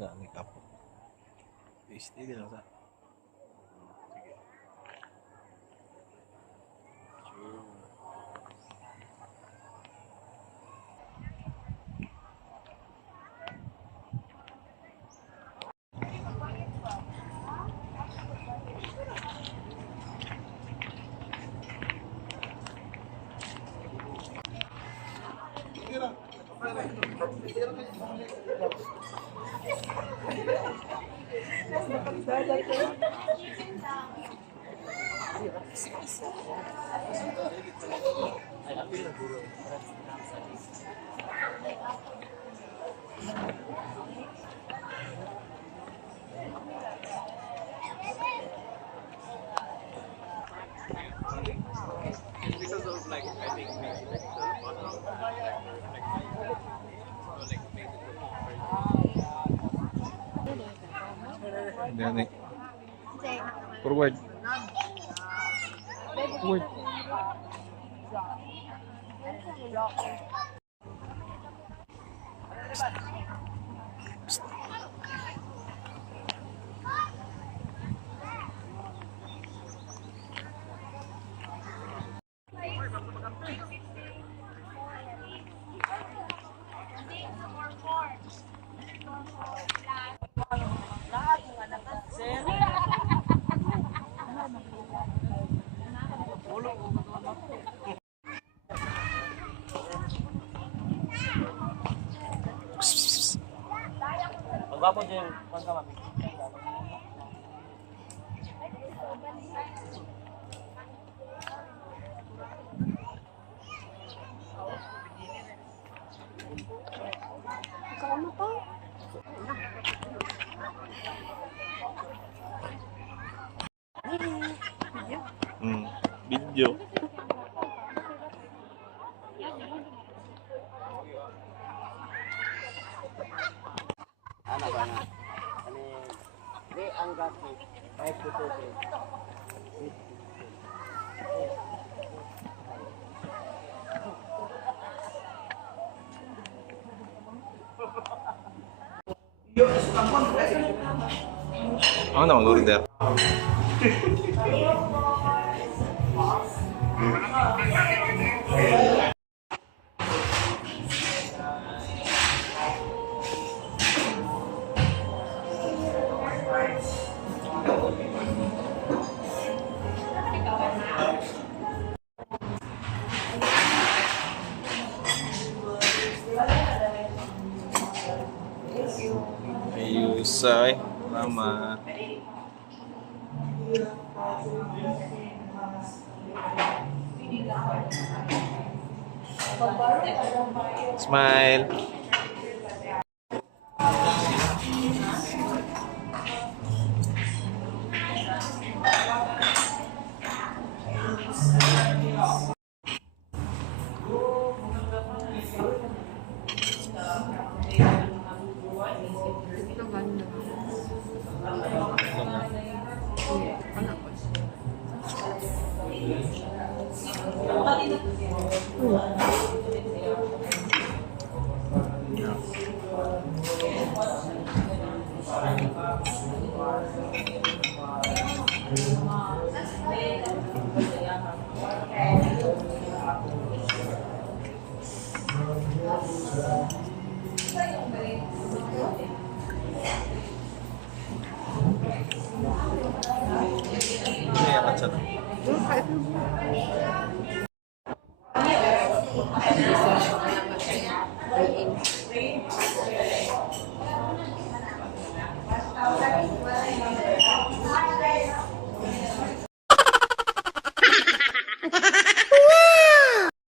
sa makeup. Steady lang sa. Sige. Sure. Because of like I think like the bottom Dani. Forward. Forward. Magwapo din kung sa mami. Kasama pa. Video. Ano ba na? Ani, di ang gati. Kahit ito din. Ako na mag-order. Ayusay, mama. Smile. Ini ya kaca.